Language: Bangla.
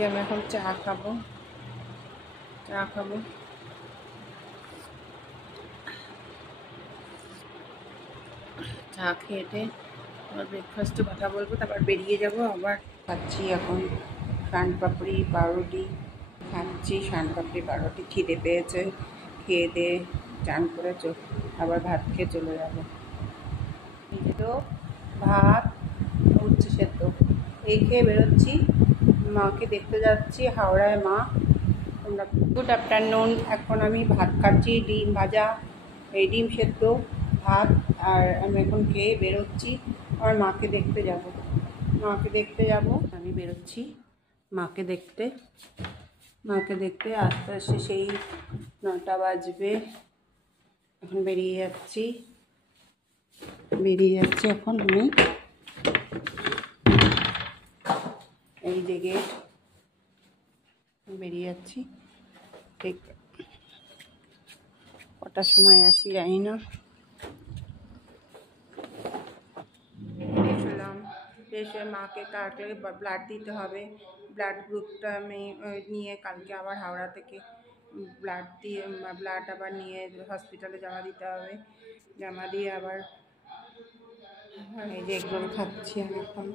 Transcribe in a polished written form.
যে আমি এখন চা খাবো। চা খেয়ে আবার ব্রেকফাস্টে কথা বলবো, তারপর বেরিয়ে যাব। আবার খাচ্ছি এখন শানপাপড়ি পাউরুটি খাচ্ছি। শানপাপড়ি পাউরুটি খিদে পেয়েছে, খেয়ে দিয়ে চান করে আবার ভাত খেয়ে চলে যাবো। এই তো ভাত, উচ্ছে সেদ্ধ এই খেয়ে বেরোচ্ছি। মাকে দেখতে যাচ্ছি হাওড়ায় মা। তোমরা গুড আফটারনুন। এখন আমি ভাত খাচ্ছি, ডিম ভাজা, এই ডিম সেদ্ধ ভাত। আর আমি এখন খেয়ে বেরোচ্ছি, আমার মাকে দেখতে যাব। আমি বেরোচ্ছি মাকে দেখতে আস্তে আস্তে সেই 9টা বাজবে। এখন বেরিয়ে যাচ্ছি এখন আমি। এই যে গেট, বেরিয়ে যাচ্ছি। ঠিক কটার সময় আসি জানি না। এসে মাকে কালকে ব্লাড দিতে হবে। ব্লাড গ্রুপটা আমি নিয়ে কালকে আবার হাওড়া থেকে ব্লাড আবার নিয়ে হসপিটালে জমা দিতে হবে। জমা দিয়ে আবার এই যে এগরোল খাচ্ছি আমি এখন।